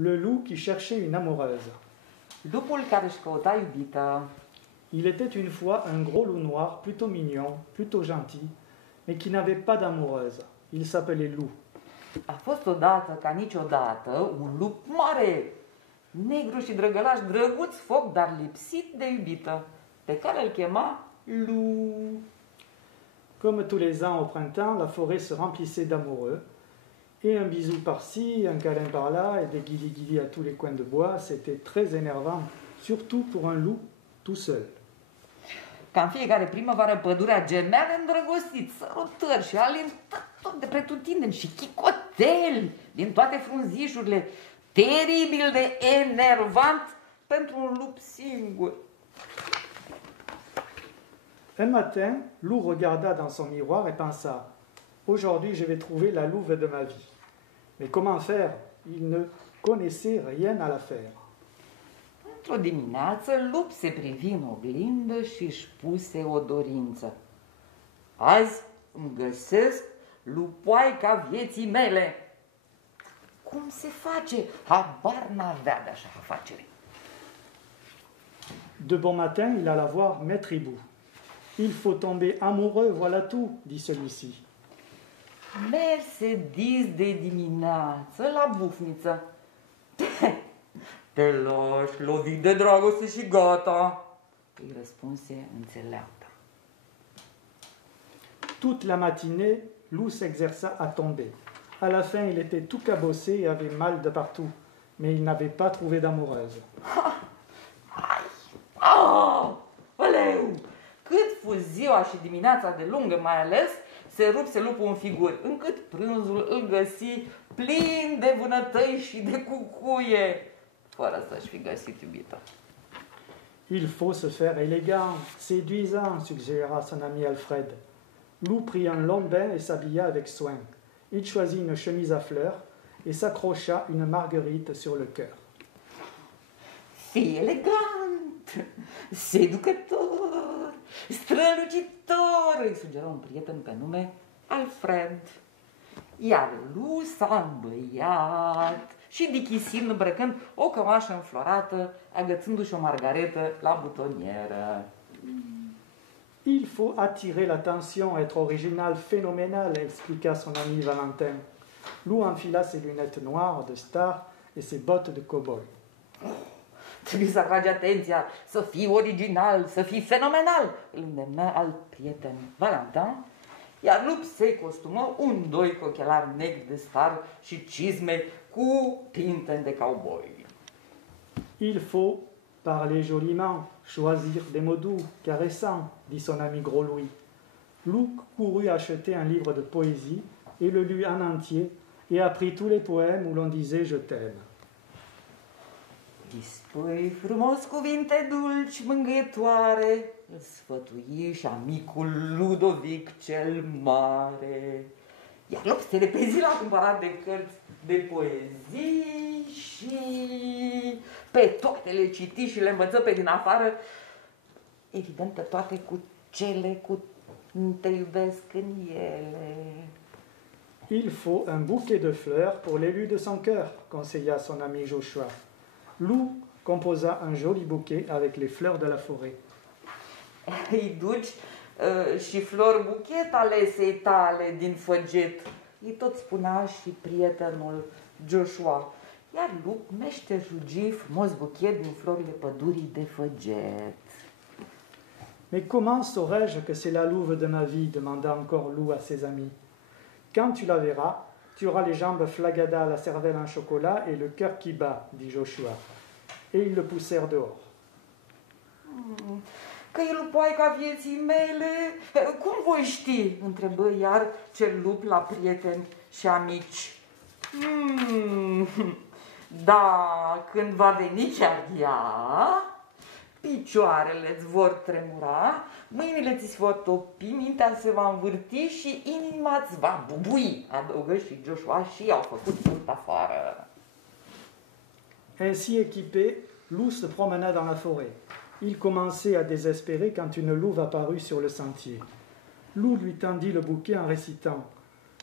Le loup qui cherchait une amoureuse. Lupul care își căuta iubită. Il était une fois un gros loup noir, plutôt mignon, plutôt gentil, mais qui n'avait pas d'amoureuse. Il s'appelait Loup. A fost odată, ca niciodată, un lup mare, negru și drăgălaș, drăguț foc, dar lipsit de iubită, pe care îl chema Lu. Comme tous les ans au printemps, la forêt se remplissait d'amoureux, et un bisou par-ci, un câlin par-là, et des guilis-guilis à tous les coins de bois, c'était très énervant, surtout pour un loup tout seul. Ca în fiecare primăvară, pădurea gemea de îndrăgostit, sărutări și alintători de pretutindeni și chicoteli din toate frunzișurile, teribil de enervant pentru un lup singur. Un matin, Loup regarda dans son miroir et pensa « Aujourd'hui, je vais trouver la louve de ma vie. » Mais comment faire? Il ne connaissait rien à l'affaire. Într-o dimineață, lup se privi în oglindă și își puse o dorință. Azi îmi găsesc lupoaica vieții mele. Cum se face? Habar n-avea de așa afacere. De bon matin, il alla voir Maître Hibou. Il faut tomber amoureux, voilà tout, dit celui-ci. Merse dis de dimineață la bufniță. Te lași lovi de dragoste și gata, îi răspunse înțeleapta. Toute la matinée, Loup s'exerça à tomber. À la fin, il était tout cabossé et avait mal de partout, mais il n'avait pas trouvé d'amoureuse. Oleu! Cât fu ziua și dimineața de lungă mai ales, se rupse lupul în figuri, încât prânzul îl găsi plin de vânătăi și de cucuie, fără să-și fi găsit iubită. Il faut se faire élégant, séduisant, suggéra son ami Alfred. Loup prit un long bain et s'habilla avec soin. Il choisit une chemise à fleurs et s'accrocha une marguerite sur le cœur. Fii elegant, seducător, strălucitor, îi sugera un prieten pe nume Alfred. Iar Lu s-a îmbăiat și dichisin îmbrăcând o cămașă înflorată, agățându-și o margaretă la butonieră. Il faut attirer l'attention, être original, phénoménal, expliqua son ami Valentin. Loup enfila ses lunettes noires de star et ses bottes de cow-boy. Trebuie să atragi atenția, să fii original, să fii fenomenal, îl îndemna alt prieten Valentin, iar Lup se costumă un doi cu ochelari negri de star și cizme cu tinte de cowboy. Il faut parler joliment, choisir des mots doux, caressants, dit son ami Gros Louis. Loup courut acheter un livre de poésie et le lut en entier et apprit tous les poèmes où l'on disait « je t'aime ». Îi spui frumos cuvinte dulci, mângâietoare, îl sfătui și amicul Ludovic cel Mare. Iar Lup se repezi la cumpărat de cărți de poezii și pe toate le citi și le învăță pe din afară, evident pe toate cu cele cu te iubesc în ele. Il faut un bouquet de fleurs pour l'élu de son cœur, conseilla son ami Joshua. Loup composa un joli bouquet avec les fleurs de la forêt. Îi duci și flori buchet alesei tale din făget, îi tot spunea și prietenul Joshua. Iar Lup meștejugi frumos buchet din florile pădurii de făget. Mais comment saurais-je que c'est la louve de ma vie, demanda encore Loup à ses amis. Quand tu la verras, tu auras les jambes flagada, la cervelle en chocolat et le cœur qui bat, dit Joshua. Et ils le poussèrent dehors. Că e lupoaica vieții mele, cum voi ști? Întrebă iar cel lup la prieteni și amici. Da, când va veni chiar ea, picioarele îți vor tremura, mâinile ți se vor topi, mintea se va învârti și inima îți va bubui, adăugă și Joshua și au făcut mult afară. Ainsi équipé, Loup se promena dans la forêt. Il commençait à désespérer quand une louve apparut sur le sentier. Loup lui tendit le bouquet en récitant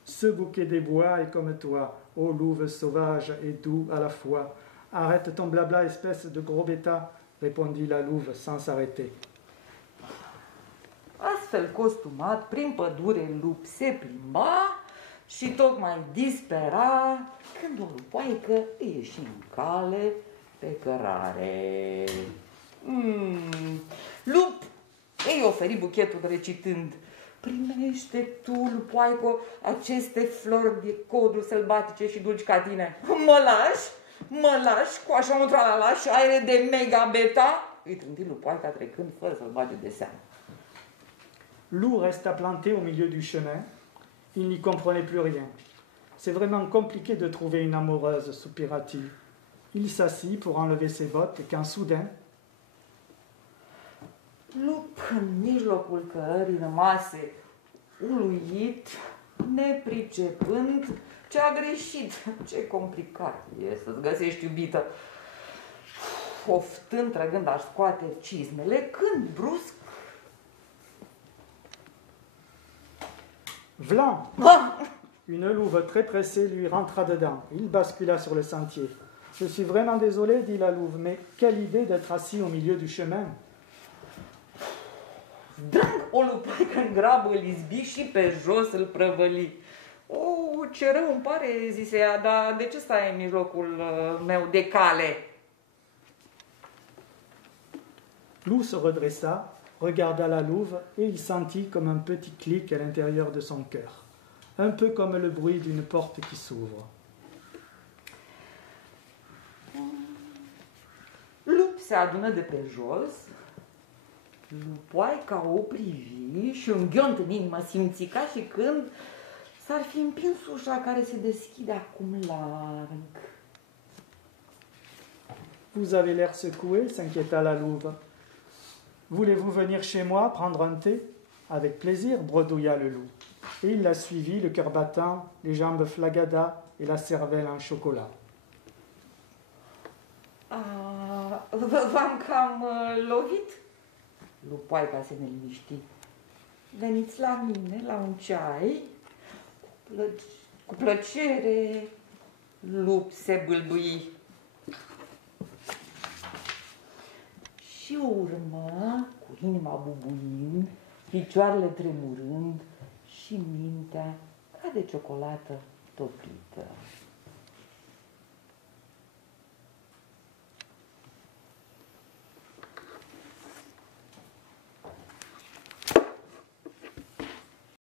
Ce bouquet des bois est comme toi, ô louve sauvage et doux à la fois. Arrête ton blabla, espèce de gros bêta, répondit la louve sans s'arrêter. Astfel costumat, prin pădure lup se plimba și tocmai dispera când o lupoaică îi ieși în cale pe cărare. Lup îi oferi buchetul recitând: primește tu, lupoaico, aceste flori de codru sălbatice și dulci ca tine. Mă lași cu așa un tralala și aere de mega beta? Îi trânti lupoaica trecând fără să-l bage de seamă. Loup resta planté au milieu du chemin. Il n'y comprenait plus rien. C'est vraiment compliqué de trouver une amoureuse, soupira-t-il. Il s'assit pour enlever ses bottes quand soudain... Lup în mijlocul cărării rămase uluit, nepricepând ce a greșit, ce complicat e să-ți găsești iubită. Oftând, trăgând a scoate cizmele, când brusc... Vlan! Une louve très pressée lui rentra dedans. Il bascula sur le sentier. Je suis vraiment désolé, dit la louve, mais quelle idée d'être assis au milieu du chemin. Drâng, o lupoaică în grabă îl izbi și pe jos îl prăvăli. O, ce rău îmi pare, zise ea, dar de ce stai în mijlocul meu de cale? Loup se redressa, regarda la louve et il sentit comme un petit clic à l'intérieur de son cœur, un peu comme le bruit d'une porte qui s'ouvre. Lup se adună de pe jos, lupoaica o privi și un ghiont în inimă simți ca și când s-ar fi împins ușa care se deschide acum larg. Vous avez l'air secoué, s'inquiéta la louve. Voulez-vous venir chez moi prendre un thé? Avec plaisir, bredouilla le loup. Et il la suivit, le cœur battant, les jambes flagadas et la cervelle en chocolat. V-am cam lovit? Lupoaica se neliniști. Veniți la mine la un ceai? Cu plăcere, Lup se bâlbâi. Și urmă, cu inima bubuind, picioarele tremurând și mintea ca de ciocolată topită.